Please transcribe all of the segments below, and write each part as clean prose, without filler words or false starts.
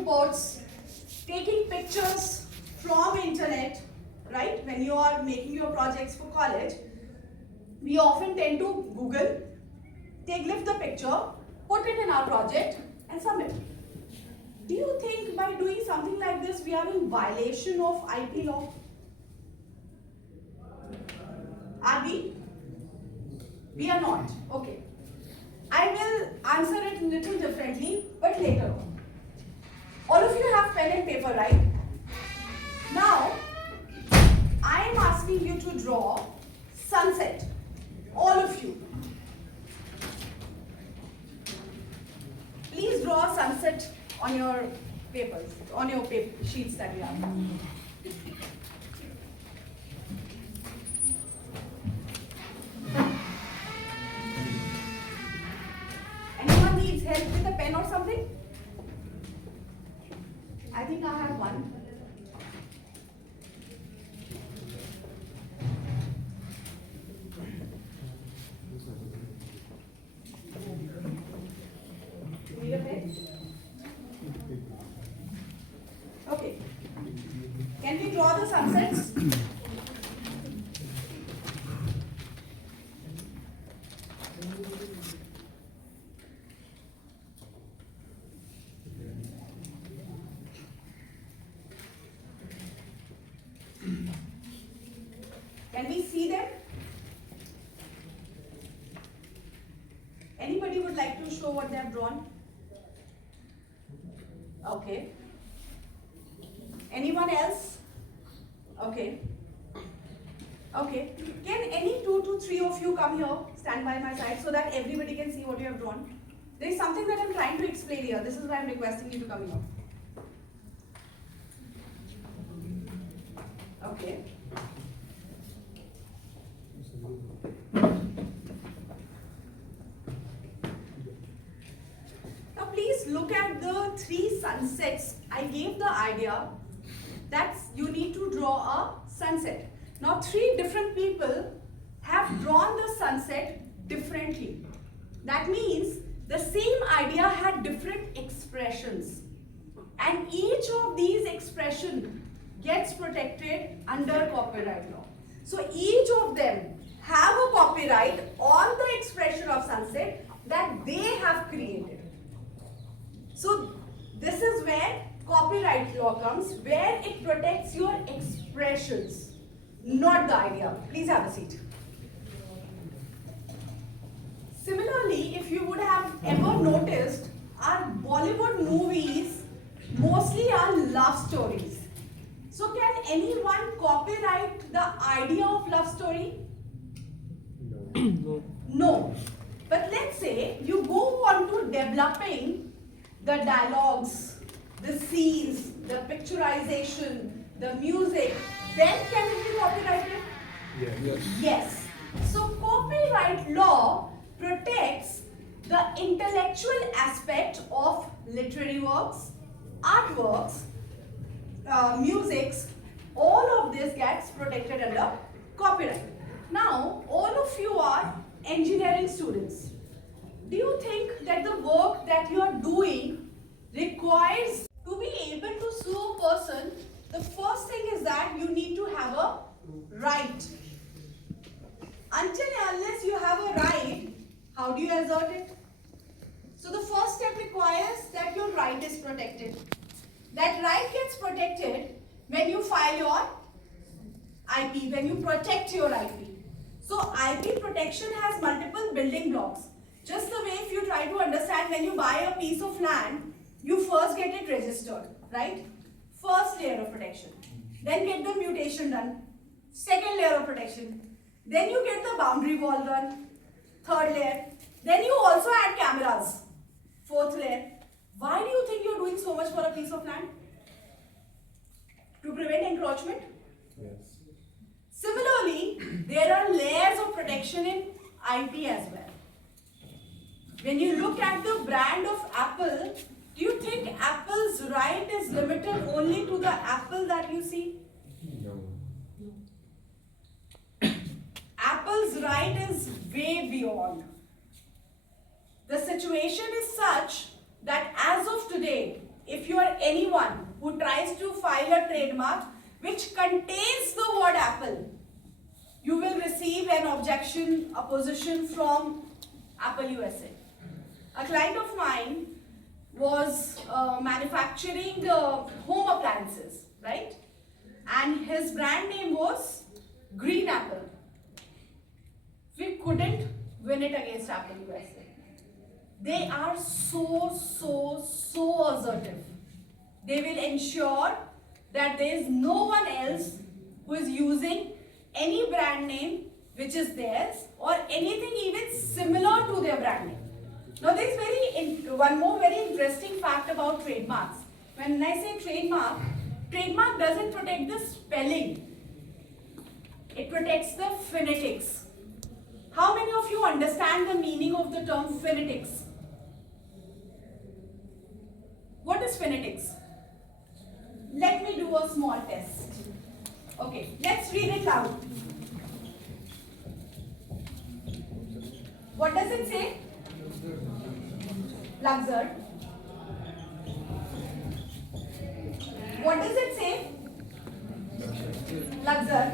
reports, taking pictures from internet, right? When you are making your projects for college, we often tend to Google, lift the picture, put it in our project and submit. Do you think by doing something like this, we are in violation of IP law? Are we? We are not. Okay. I will answer it a little differently, but later on. All of you have pen and paper, right? Now, I am asking you to draw sunset. All of you. Please draw a sunset on your papers, on your paper sheets that you have. Anyone needs help with a pen or something? I think I have one. Need a pen? Okay. Can we draw the sunsets? Can we see them? Anybody would like to show what they have drawn? Okay. Anyone else? Okay. Okay. Can any 2 to 3 of you come here, stand by my side so that everybody can see what you have drawn? There is something that I am trying to explain here. This is why I am requesting you to come here. Okay. Now please look at the 3 sunsets. I gave the idea that you need to draw a sunset. Now 3 different people have drawn the sunset differently. That means the same idea had different expressions. And each of these expressions gets protected under copyright law. So each of them have a copyright on the expression of sunset that they have created. So this is where copyright law comes, where it protects your expressions, not the idea. Please have a seat. Similarly, if you would have ever noticed, our Bollywood movies mostly are love stories. So can anyone copyright the idea of love story? No. No. But let's say you go on to developing the dialogues, the scenes, the picturization, the music, then can it be copyrighted? Yes. Yes. So copyright law protects the intellectual aspect of literary works, artworks, musics. All of this gets protected under copyright. Now, all of you are engineering students. Do you think that the work that you are doing requires to be able to sue a person? The first thing is that you need to have a right. Until and unless you have a right, how do you assert it? So the first step requires that your right is protected. That right gets protected when you file your IP, when you protect your IP. So IP protection has multiple building blocks. Just the way if you try to understand, when you buy a piece of land, you first get it registered, right? First layer of protection. Then get the mutation done. Second layer of protection. Then you get the boundary wall done. Third layer. Then you also add cameras. Fourth layer. Why do you think you're doing so much for a piece of land? To prevent encroachment? Yes. Similarly, there are layers of protection in IP as well. When you look at the brand of Apple, do you think Apple's right is limited only to the apple that you see? No. Apple's right is way beyond. The situation is such that as of today, if you are anyone who tries to file a trademark which contains the word apple, you will receive an objection, opposition from Apple USA. A client of mine was manufacturing home appliances, right? And his brand name was Green Apple. We couldn't win it against Apple USA. They are so assertive. They will ensure that there is no one else who is using any brand name which is theirs or anything even similar to their brand name. Now there is one more very interesting fact about trademarks. When I say trademark doesn't protect the spelling. It protects the phonetics. How many of you understand the meaning of the term phonetics? What is phonetics? Let me do a small test. Okay, let's read it loud. What does it say? Luxor. What does it say? Luxor.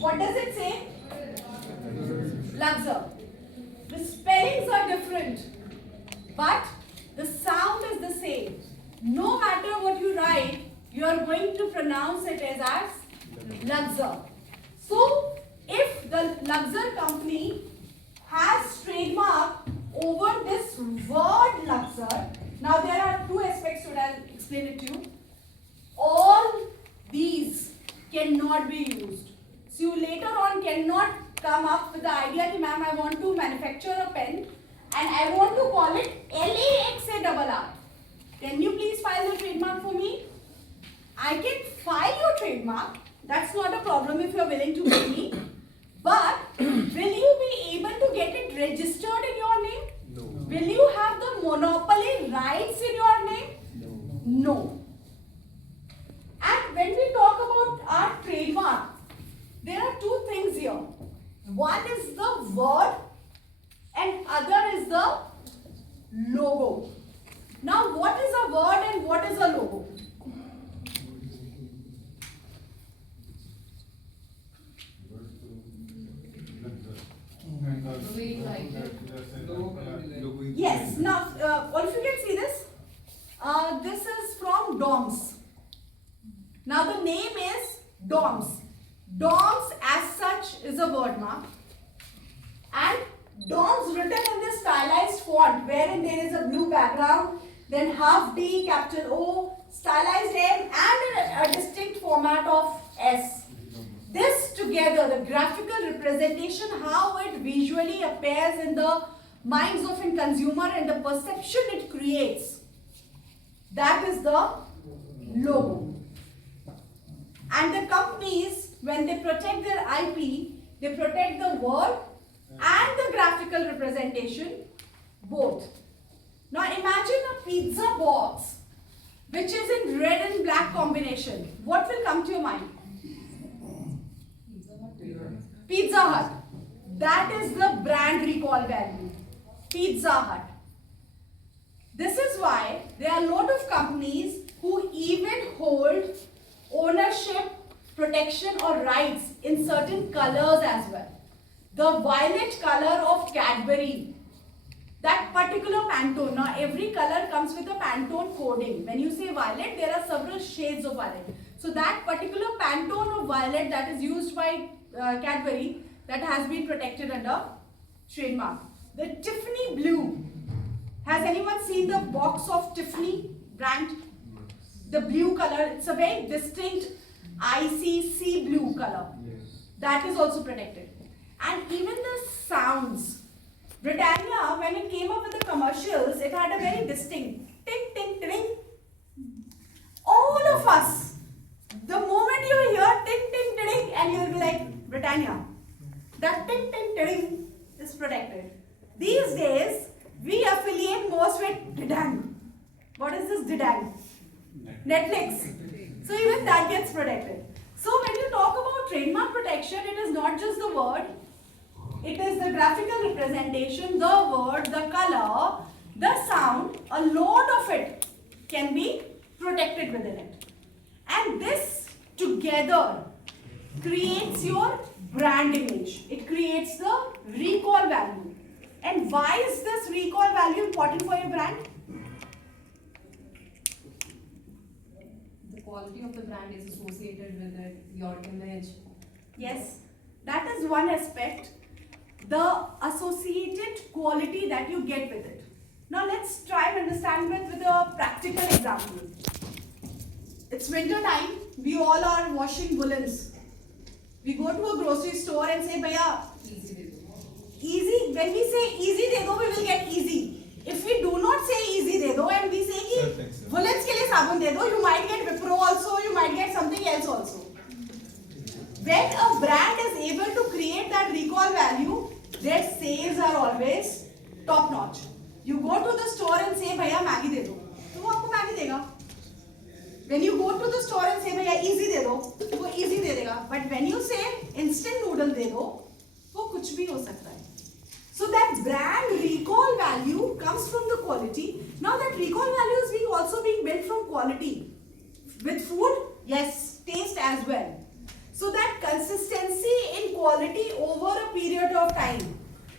What does it say? Luxor. The spellings are different, but the sound is the same. No matter what you write, you are going to pronounce it as Luxor. So, if the Luxor company has trademark over this word Luxor, now there are two aspects to it, I'll explain it to you. All these cannot be used. So you later on cannot come up with the idea that, ma'am, I want to manufacture a pen and I want to call it LAXARR. Can you please file the trademark for me? I can file your trademark. That's not a problem if you are willing to pay me. But will you be able to get it registered in your name? No. Will you have the monopoly rights in your name? No. No. And when we talk about our trademark, there are two things here. One is the word and other is the logo. Now what is a word and what is a logo? Yes, now all of you can see this. This is from DOMS. Now the name is DOMS. DOMS as such is a word mark. And DOMS written in this stylized font wherein there is a blue background, then half D, capital O, stylized M and a distinct format of S. This together, the graphical representation, how it visually appears in the minds of a consumer and the perception it creates, that is the logo. And the companies, when they protect their IP, they protect the word and the graphical representation, both. Now imagine a pizza box which is in red and black combination. What will come to your mind? Pizza Hut. That is the brand recall value. Pizza Hut. This is why there are a lot of companies who even hold ownership, protection or rights in certain colors as well. The violet color of Cadbury, that particular Pantone. Now every color comes with a Pantone coding. When you say violet, there are several shades of violet. So that particular Pantone of violet that is used by Cadbury, that has been protected under trademark. The Tiffany blue. Has anyone seen the box of Tiffany brand? The blue color, it's a very distinct icy sea blue color. Yes. That is also protected. And even the sounds. Britannia, when it came up with the commercials, it had a very distinct ting, ting, ting. All of us, the moment you hear ting, ting, ting, and you'll be like, Britannia, that ting, ting, ting is protected. These days, we affiliate most with Didang. What is this Didang? Netflix. So even that gets protected. So when you talk about trademark protection, it is not just the word. It is the graphical representation, the word, the color, here, the sound, a lot of it can be protected within it. And this together creates your brand image. It creates the recall value. And why is this recall value important for your brand? The quality of the brand is associated with it, your image. Yes, that is one aspect. The associated quality that you get with it. Now let's try and understand it with a practical example. It's winter time. We all are washing woolens. We go to a grocery store and say, "Bhaiya, Easy to do. easy." When we say easy de do, we will get easy. If we do not say easy de do and we say ki woolens ke liye sabun de do, you might get Wipro also, you might get something else also. When a brand is able to create that recall value, their sales are always top notch. You go to the store and say, "Bhaiya Maggi de do," तो वो आपको Maggi देगा. When you go to the store and say, "Bhaiya easy de do," तो वो easy दे देगा. But when you say instant noodle de do, वो कुछ भी हो सकता है. So that brand recall value comes from the quality. Now that recall value is also being built from quality. With food, yes, taste as well. So that consistency in quality over a period of time,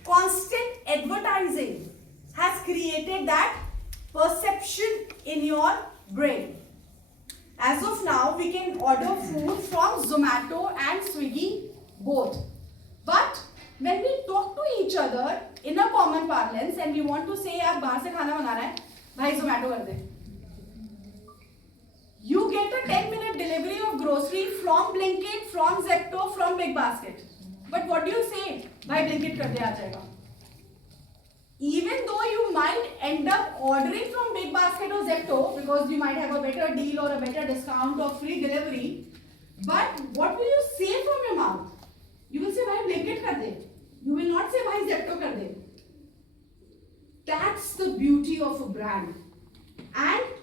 constant advertising has created that perception in your brain. As of now, we can order food from Zomato and Swiggy both. But when we talk to each other in a common parlance and we want to say यार बाहर से खाना मंगाना है, भाई Zomato कर दे. You get a 10-minute delivery of grocery from Blinkit, from Zepto, from Big Basket. But what do you say? भाई Blinkit कर दे आ जाएगा. Even though you might end up ordering from Big Basket or Zepto because you might have a better deal or a better discount or free delivery, but what will you say from your mouth? You will say, "Bhai Blinkit kar de." You will not say, "Bhai Zepto kar de." That's the beauty of a brand. And